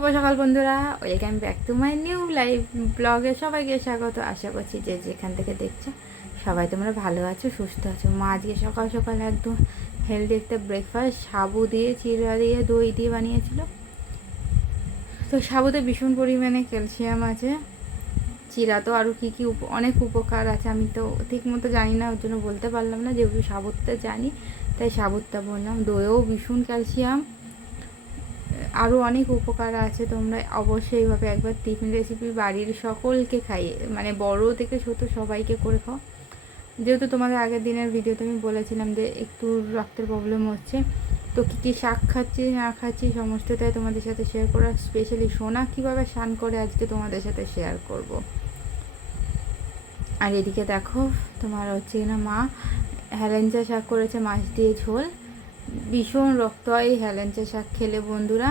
শুভ সকাল বন্ধুরা, welcome back to my new live ব্লগে সবাইকে স্বাগত। আশা করছি যে যেখান থেকে দেখছো সবাই তোমরা ভালো আছো, সুস্থ আছো। মা আজকে সকাল সকাল একদম হেলদি একটা ব্রেকফাস্ট সাবু দিয়ে, চিড়া দিয়ে, দই দিয়ে বানিয়েছিল। তো সাবুতে ভীষণ পরিমাণে ক্যালসিয়াম আছে, চিড়া তো আরও কী কী অনেক উপকার আছে। আমি তো ঠিক মতো জানি না, ওর জন্য বলতে পারলাম না। যেহেতু সাবুতটা জানি তাই সাবুতটা বললাম। দইও ভীষণ ক্যালসিয়াম, আরও অনেক উপকার আছে। তোমরা অবশ্যই এইভাবে একবার টিফিন রেসিপি বাড়ির সকলকে খাইয়ে, মানে বড় থেকে ছোটো সবাইকে করে খাও। যেহেতু তোমাদের আগের দিনের ভিডিওতে আমি বলেছিলাম যে একটু রক্তের প্রবলেম হচ্ছে, তো কী কী শাক খাচ্ছি না খাচ্ছি সমস্তটাই তোমাদের সাথে শেয়ার করা। স্পেশালি সোনা কীভাবে স্নান করে আজকে তোমাদের সাথে শেয়ার করব। আর এদিকে দেখো তোমার হচ্ছে না মা হেলেঞ্চা শাক করেছে, মাছ দিয়ে ঝোল। ভীষণ রক্ত হয় এই হেলেঞ্চা শাক খেলে বন্ধুরা।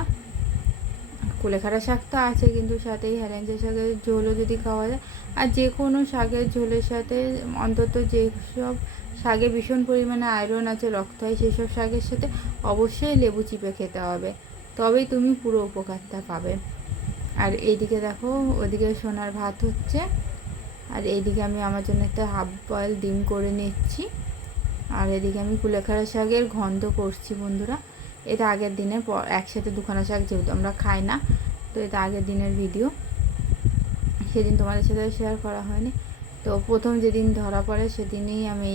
কুলেখাড়া শাক তো আছে, কিন্তু সাথে এই হেলেঞ্চা শাকের ঝোলও যদি খাওয়া যায়, আর যে কোনো শাকের ঝোলের সাথে অন্তত যেসব শাকে ভীষণ পরিমাণে আয়রন আছে, রক্ত হয়, সেই সব শাকের সাথে অবশ্যই লেবু চিপে খেতে হবে, তবেই তুমি পুরো উপকারটা পাবে। আর এইদিকে দেখো ওদিকে সোনার ভাত হচ্ছে, আর এইদিকে আমি আমার জন্য একটা হাফ বয়েল ডিম করে নিচ্ছি। আর এদিকে আমি কুলেখাড়া শাকের ঘন্ট করছি বন্ধুরা। এটা আগের দিনের একসাথে দুখানা শাক যেহেতু আমরা খাই না, তো এটা আগের দিনের ভিডিও, সেদিন তোমাদের সাথে শেয়ার করা হয়নি। তো প্রথম যেদিন ধরা পড়ে সেদিনই আমি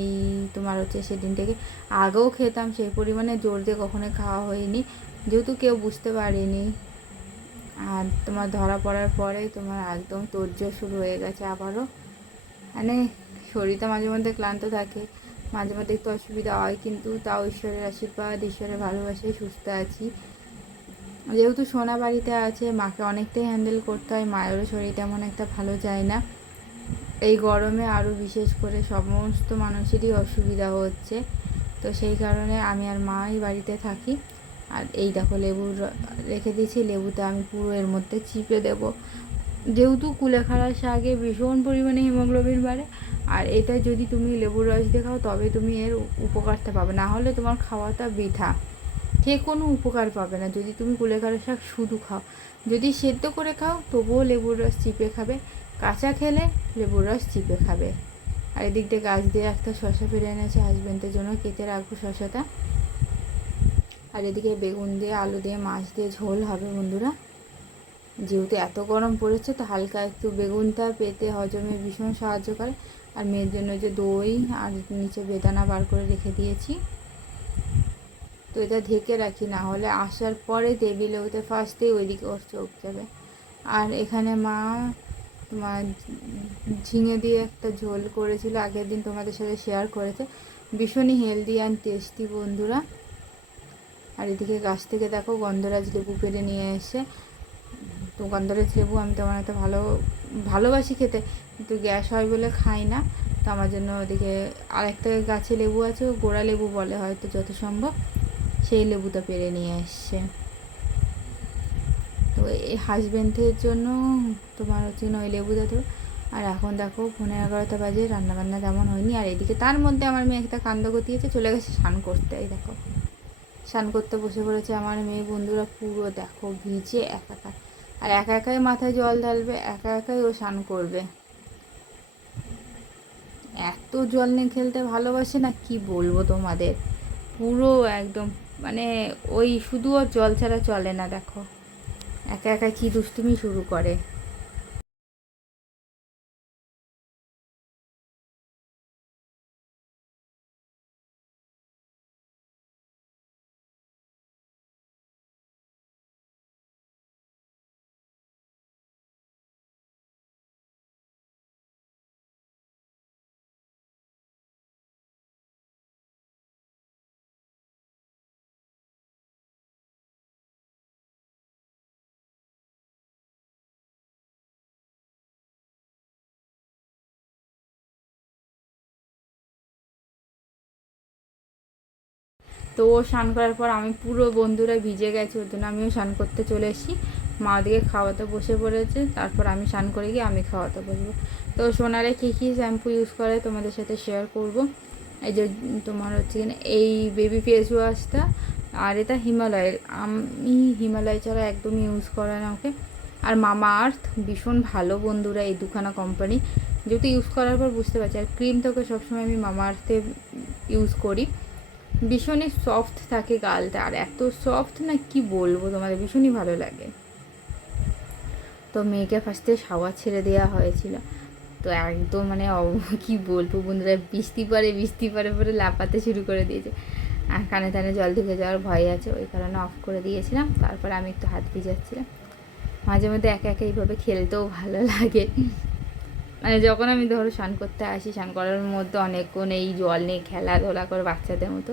তোমার হচ্ছে সেদিন থেকে আগেও খেতাম, সেই পরিমাণে জোর দিয়ে কখনোই খাওয়া হয়নি, যেহেতু কেউ বুঝতে পারেনি। আর তোমার ধরা পড়ার পরেই তোমার একদম তোড়জোড় শুরু হয়ে গেছে আবারও। মানে শরীরটা মাঝে মধ্যে ক্লান্ত থাকে, মাঝে মধ্যে একটু অসুবিধা হয়, কিন্তু তাও ঈশ্বরের আশীর্বাদ, ঈশ্বরের ভালোবাসায় সুস্থ আছি। যেহেতু সোনা বাড়িতে আছে, মাকে অনেকটাই হ্যান্ডেল করতে হয়, মায়েরও শরীর তেমন একটা ভালো যায় না। এই গরমে আরও বিশেষ করে সমস্ত মানুষেরই অসুবিধা হচ্ছে, তো সেই কারণে আমি আর মাই বাড়িতে থাকি। আর এই দেখো লেবু রেখে দিয়েছি, লেবুটা আমি পুরো এর মধ্যে চিপে দেবো। যেহেতু কুলেখাড়া শাকে ভীষণ পরিমাণে হিমোগ্লোবিন বাড়ে, আর এটা যদি তুমি লেবুর রস দিয়ে খাও তবে তুমি এর উপকারটা পাবে, না হলে তোমার খাওয়াটা বৃথা, যে কোনো উপকার পাবে না যদি তুমি কুলেখাড়া শাক শুধু খাও। যদি সেদ্ধ করে খাও তবুও লেবুর রস চিপে খাবে, কাঁচা খেলে লেবুর রস চিপে খাবে। আর এদিক দিয়ে গাছ দিয়ে একটা শশা পেরে এনেছে হাজব্যান্ডের জন্য, কেটে রাখবো শশাটা। আর এদিকে বেগুন দিয়ে, আলু দিয়ে, মাছ দিয়ে ঝোল হবে বন্ধুরা। যেহেতু এত গরম পড়েছে, তো হালকা একটু বেগুনটা পেটে হজমে ভীষণ সাহায্য করে। আর মেয়ের জন্য যে দই আর নিচে বেদানা বার করে রেখে দিয়েছি, তো এটা ঢেকে রাখি, না হলে আসার পরে টেবিলে ওতে ফার্স্টেই ওইদিকে ওর চোখ যাবে। আর এখানে মা তোমার ঝিঙে দিয়ে একটা ঝোল করেছিল, আগের দিন তোমাদের সাথে শেয়ার করেছে, ভীষণই হেলদি অ্যান্ড টেস্টি বন্ধুরা। আর এদিকে গাছ থেকে দেখো গন্ধরাজ লেবু পেড়ে নিয়ে এসে, তো গন্ধরাজ লেবু আমি তেমন একটা ভালোবাসি খেতে, কিন্তু গ্যাস হয় বলে খাই না। তো আমার জন্য ওদিকে আরেকটা গাছে লেবু আছে, গোড়া লেবু বলে হয়তো যত সম্ভব, সেই লেবুটা পেড়ে নিয়ে এসছে। তো এই হাজব্যান্ডের জন্য তোমার হচ্ছে ওই লেবুটা তো। আর এখন দেখো 11:30 বাজে, রান্নাবান্না তেমন হয়নি। আর এদিকে তার মধ্যে আমার মেয়ে একটা কাণ্ড গতিয়েছে, চলে গেছে স্নান করতে। এই দেখো স্নান করতে বসে পড়েছে আমার মেয়ে বন্ধুরা, পুরো দেখো ভিজে একাকার। আর একা একাই মাথায় জল ঢালবে, একা একাই ও স্নান করবে। এত জল নিয়ে খেলতে ভালোবাসে না, কি বলবো তোমাদের, পুরো একদম মানে ওই শুধু ওর জল ছাড়া চলে না। দেখো একা একা কি দুষ্টুমি শুরু করে। তো ও স্নান করার পর আমি পুরো বন্ধুরা ভিজে গেছি, ওর জন্য আমিও স্নান করতে চলে এসেছি। মা ওদিকে খাওয়াতে বসে পড়েছে, তারপর আমি স্নান করে গিয়ে আমি খাওয়াতে বসবো। তো সোনারে কী কী শ্যাম্পু ইউজ করে তোমাদের সাথে শেয়ার করব। এই যে তোমার হচ্ছে এই বেবি ফেস ওয়াশটা আর এটা হিমালয়ের, আমি হিমালয় ছাড়া একদমই ইউজ করে না ওকে। আর মামা আর্থ ভীষণ ভালো বন্ধুরা, এই দুখানা কোম্পানি যেহেতু ইউজ করার পর বুঝতে পারছি। আর ক্রিম তোকে সবসময় আমি মামা আর্থে ইউজ করি, ভীষণই সফট থাকে গালটা, আর এত সফট না কি বলবো তোমাদের, ভীষণই ভালো লাগে। তো মেয়েকে ফার্স্টে শাওয়ার ছেড়ে দেওয়া হয়েছিল, তো একদম মানে কি বলবো বন্ধুরা, বৃষ্টি পরে পরে লাফাতে শুরু করে দিয়েছে। আর কানে টানে জল ঢুকে যাওয়ার ভয় আছে, ওই কারণে অফ করে দিয়েছিলাম। তারপর আমি একটু হাত ভিজাচ্ছিলাম। মাঝে মধ্যে একা একা এইভাবে খেলতেও ভালো লাগে। মানে যখন আমি ধরো স্নান করতে আসি, স্নান করার মধ্যে অনেকক্ষণ এই জল নিয়ে খেলাধুলা করে বাচ্চাদের মতো,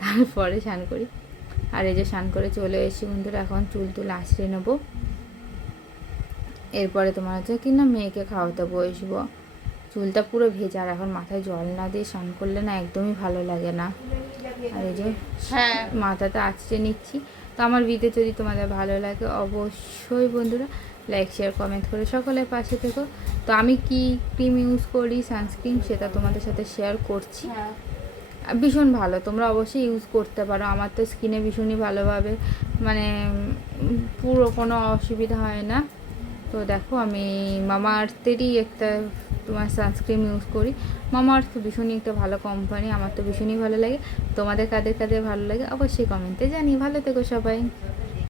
তারপরে স্নান করি। আর এই যে স্নান করে চলে এসেছি বন্ধুরা, এখন চুল টুল আঁচড়ে নেবো। এরপরে তোমার হচ্ছে কি না মেয়েকে খাওয়াতে বসবো। চুলটা পুরো ভেজা, আর এখন মাথায় জল না দিয়ে স্নান করলে না একদমই ভালো লাগে না। আর এই যে মাথাটা আঁচড়ে নিচ্ছি। তো আমার ভিডিও যদি তোমাদের ভালো লাগে অবশ্যই বন্ধুরা লাইক শেয়ার কমেন্ট করে সকলের পাশে থেকো। তো আমি কি ক্রিম ইউজ করি, সানস্ক্রিন, সেটা তোমাদের সাথে শেয়ার করছি। ভীষণ ভালো, তোমরা অবশ্যই ইউজ করতে পারো। আমার তো স্কিনে ভীষণই ভালোভাবে মানে পুরো কোনো অসুবিধা হয় না। তো দেখো আমি মামা আর্থেরই একটা তোমার সানস্ক্রিন ইউজ করি। মামা আর্থ ভীষণই একটা ভালো কোম্পানি, আমার তো ভীষণই ভালো লাগে। তোমাদের কাদের কাদের ভালো লাগে অবশ্যই কমেন্টে জানি। ভালো থেকো সবাই।